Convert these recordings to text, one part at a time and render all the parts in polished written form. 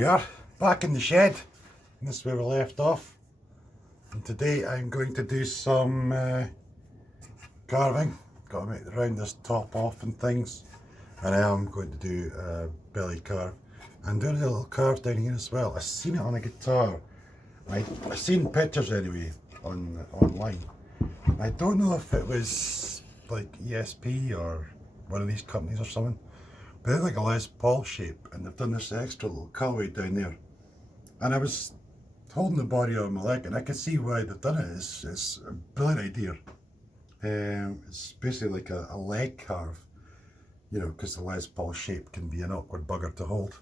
we are, back in the shed. And this is where we left off. And today I'm going to do some carving. Got to make the round this top off and things. And I am going to do a belly carve. And doing a little carve down here as well. I've seen it on a guitar. I've seen pictures anyway online. I don't know if it was like ESP or one of these companies or something. But they're like a Les Paul shape, and they've done this extra little cutaway down there. And I was holding the body on my leg, and I could see why they've done it. It's a brilliant idea. It's basically like a leg carve, you know, because the Les Paul shape can be an awkward bugger to hold.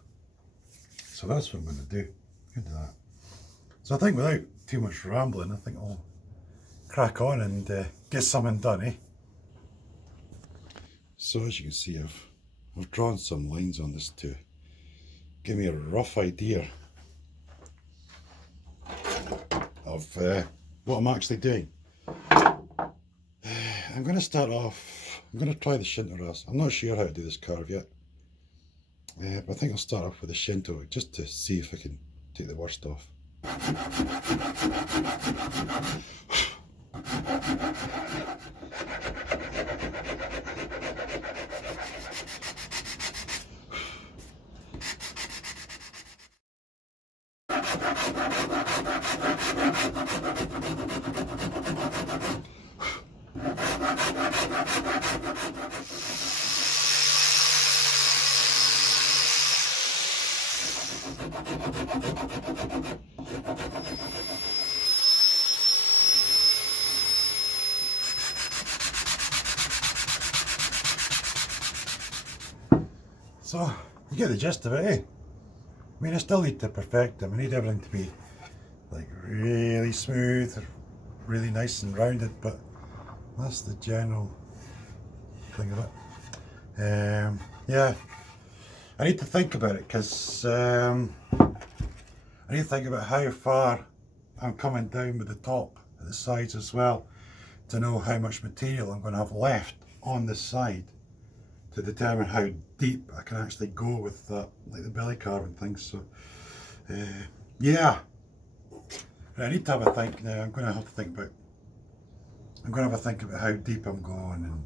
So that's what I'm going to do. Good to that. So I think without too much rambling, I think I'll crack on and get something done, eh? So as you can see, I've drawn some lines on this to give me a rough idea of what I'm actually doing. I'm going to start off, I'm going to try the Shinto Ras. I'm not sure how to do this carve yet, but I think I'll start off with the Shinto just to see if I can take the worst off. So, you get the gist of it, eh? I mean, I still need to perfect them. I need everything to be like really smooth, really nice and rounded, but that's the general thing of it. Yeah, I need to think about it because I need to think about how far I'm coming down with the top at the sides as well to know how much material I'm going to have left on the side to determine how deep I can actually go with that, like the belly carving things. So yeah, I need to have a think now. I'm going to have to think about how deep I'm going and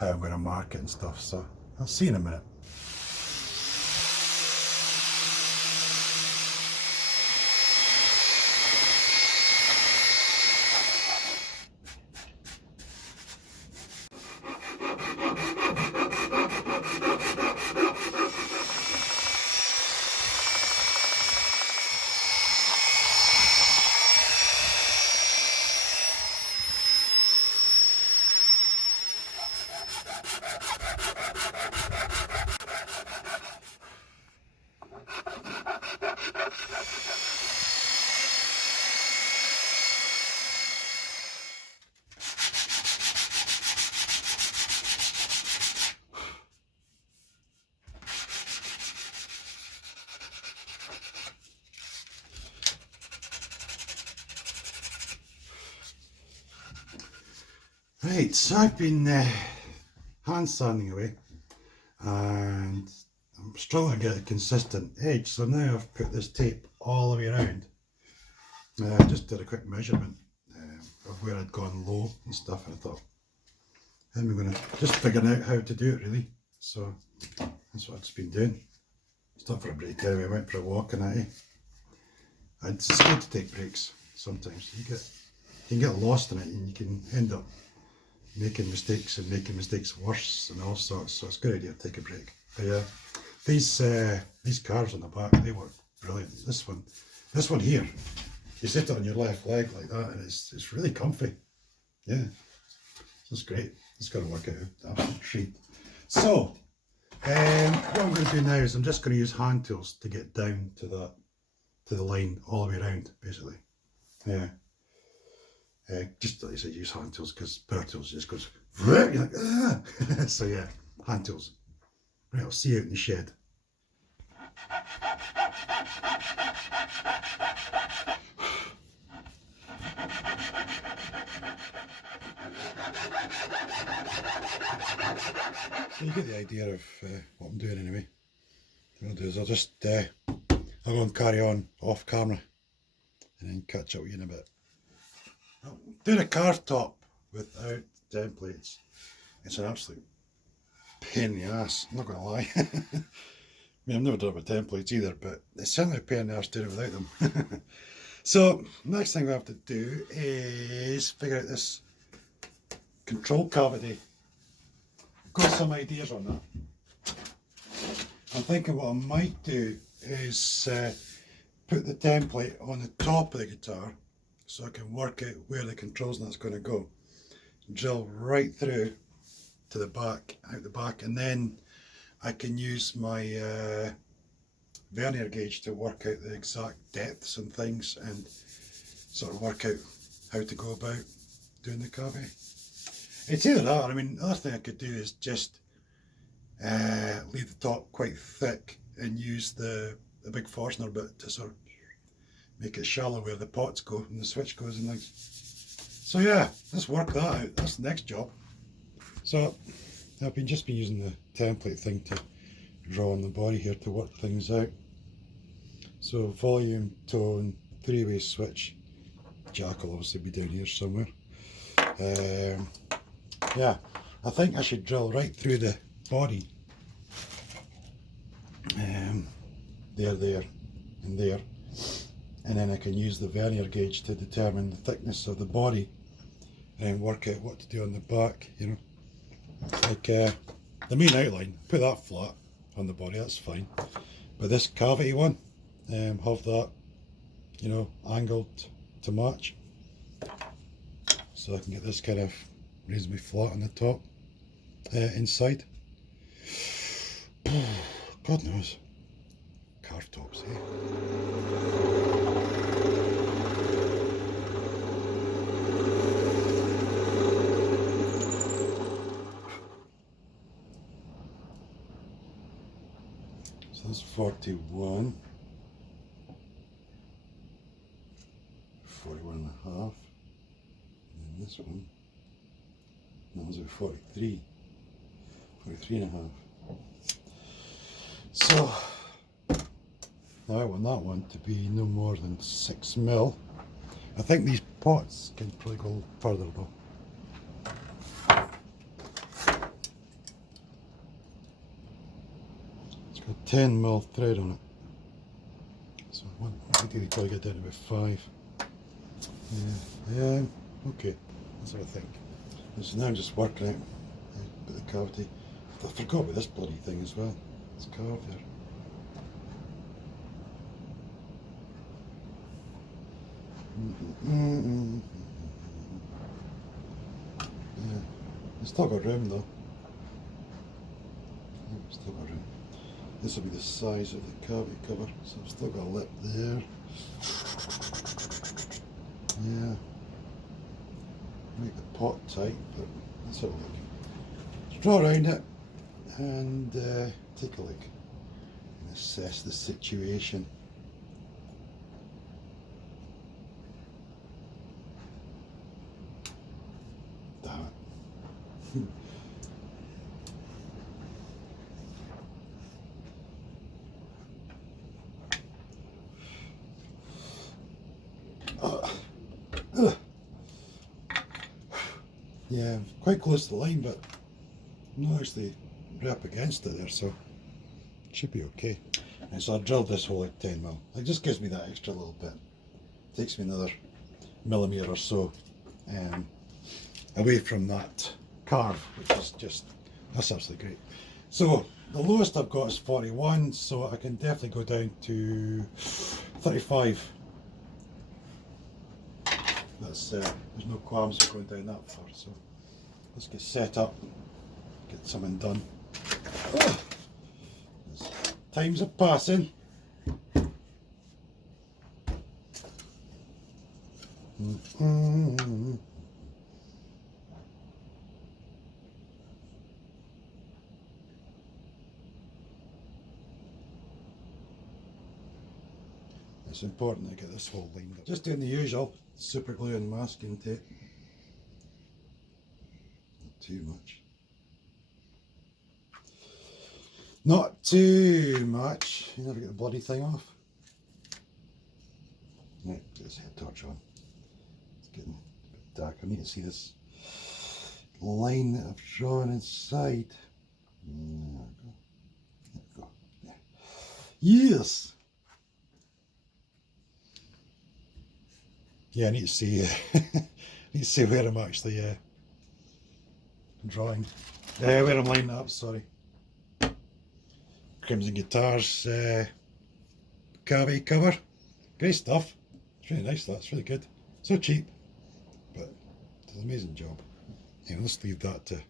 how I'm going to mark it and stuff. So I'll see you in a minute. Right, so I've been hand sanding away and I'm struggling to get a consistent edge, so now I've put this tape all the way around. I just did a quick measurement of where I'd gone low and stuff, and I thought I'm going to just figure out how to do it really. So that's what I've just been doing. Stopped for a break anyway, I went for a walk and that. It's good to take breaks sometimes. You can get lost in it and you can end up making mistakes and making mistakes worse and all sorts, so it's a good idea to take a break. But yeah, these carves on the back, they work brilliant. This one here, you sit it on your left leg like that and it's really comfy. Yeah, it's great. It's got to work out, absolute treat. So what I'm going to do now is I'm just going to use hand tools to get down to the line all the way around, basically. Yeah. Just like I said, use hand tools because power tools just goes, you're like, ah! So yeah, hand tools. Right, I'll see you out in the shed. So you get the idea of what I'm doing anyway. What I'll do is I'll just I'll go and carry on off camera and then catch up with you in a bit. Doing a carved top without templates, it's an absolute pain in the ass, I'm not going to lie. I mean, I've never done it with templates either, but it's certainly a pain in the ass doing it without them. So, next thing we have to do is figure out this control cavity. I've got some ideas on that. I'm thinking what I might do is put the template on the top of the guitar so I can work out where the controls and that's going to go. Drill right through to the back, out the back, and then I can use my vernier gauge to work out the exact depths and things and sort of work out how to go about doing the cavity. It's either that, I mean, the other thing I could do is just leave the top quite thick and use the big Forstner bit to sort of make it shallow where the pots go and the switch goes and things. So yeah, let's work that out. That's the next job. So I've just been using the template thing to draw on the body here to work things out. So volume, tone, three-way switch. Jack will obviously be down here somewhere. Yeah, I think I should drill right through the body. There, and there. And then I can use the vernier gauge to determine the thickness of the body and work out what to do on the back, you know. Like the main outline, put that flat on the body, that's fine. But this cavity one, have that, you know, angled to match. So I can get this kind of reasonably flat on the top, inside. God knows. Carved tops, eh? So that's 41. 41 and a half. And this one, that was at 43. 43 and a half. So now I want that one to be no more than 6 mil. I think these pots can probably go further though. It's got 10 mil thread on it. So I want ideally probably get down to about 5. Yeah, okay, that's what I think. So now I'm just working out the cavity. I forgot about this bloody thing as well. It's carved there. Yeah, it's still got room though. Yeah, still got room. This will be the size of the cavity cover, so I've still got a lip there. Yeah. Make the pot tight, but let's have a look. Just draw around it and take a look and assess the situation. Damn it. Yeah, quite close to the line, but I'm not actually right up against it there, so it should be okay. And so I drilled this hole at 10 mil. It just gives me that extra little bit. Takes me another millimetre or so away from that carve, which is just, that's absolutely great. So the lowest I've got is 41, so I can definitely go down to 35. That's there's no qualms with going down that far, so let's get set up, get something done. Oh, times are passing. It's important to get this hole lined up. Just doing the usual super glue and masking tape. Not too much. Not too much. You never get the bloody thing off. Right, get this head torch on. It's getting a bit dark. I need to see this line that I've drawn inside. There we go. Yeah. Yes! Yeah, I need to see need to see where I'm actually drawing. Where I'm lining up, sorry. Crimson Guitars Cave cover. Great stuff. It's really nice, that's really good. So cheap, but does an amazing job. Anyway, let's leave that to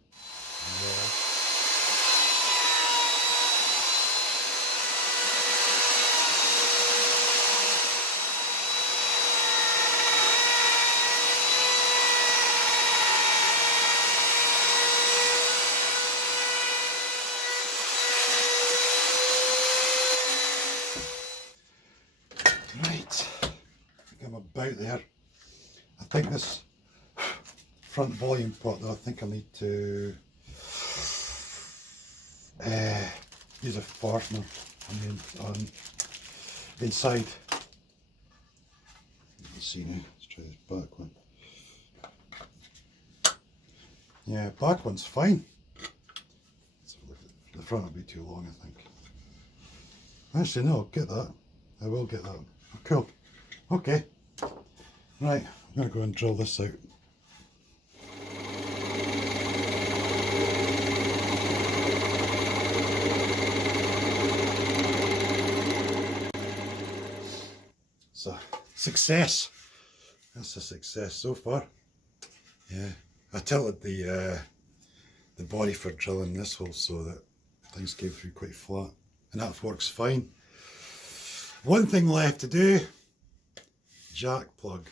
right. I think I'm about there. I think this front volume pot though, I think I need to use a fastener on the inside. Let's see now, let's try this back one. Yeah, back one's fine. The front will be too long, I think. Actually no, I'll get that. I will get that. Oh, cool. Okay. Right, I'm going to go and drill this out. So, success. That's a success so far. Yeah, I tilted the body for drilling this hole so that things came through quite flat, and that works fine. One thing left to do, jack plug.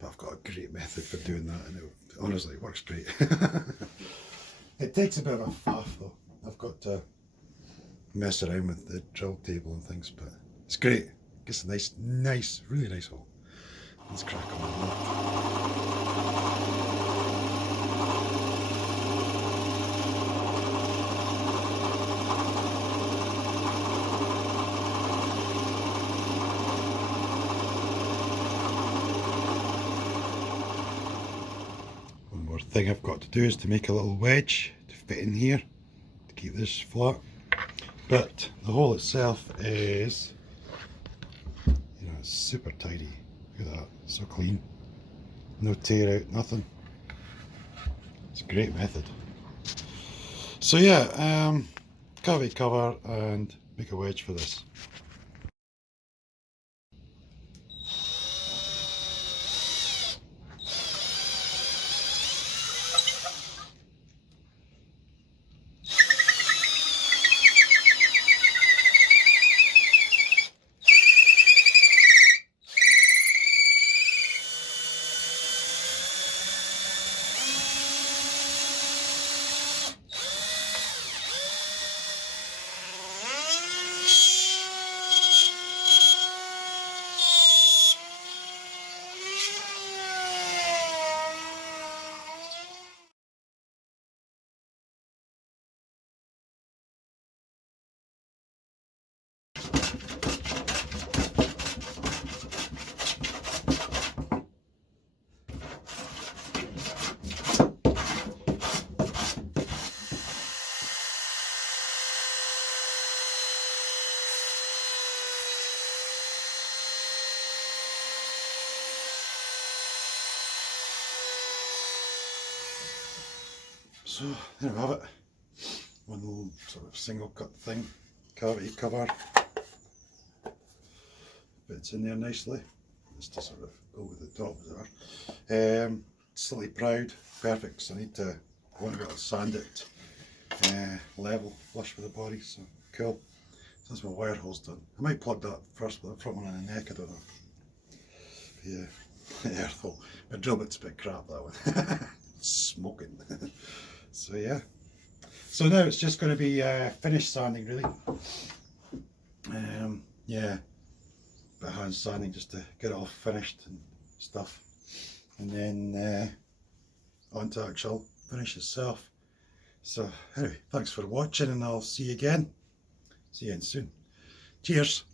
But I've got a great method for doing that, and it honestly works great. It takes a bit of a faff though. I've got to mess around with the drill table and things, but it's great. Gets a nice, really nice hole. Let's crack on with that. Thing I've got to do is to make a little wedge to fit in here to keep this flat, but the hole itself is, it's super tidy. Look at that, so clean, no tear out, nothing. It's a great method. So yeah, cavity cover and make a wedge for this. So there we have it, one little sort of single cut thing, cavity cover, fits in there nicely, just to sort of go with the top there. Slightly proud, perfect, so I want to be able to sand it level, flush with the body, so cool. So that's my wire hole's done. I might plug that first with the front one on the neck, I don't know. But yeah, the earth hole. My drill bit's a bit crap, that one. Smoking. So yeah, so now it's just going to be finish sanding really. Yeah, bit of hand sanding just to get it all finished and stuff, and then on to actual finish itself. So anyway, thanks for watching, and I'll see you again. See you again soon. Cheers.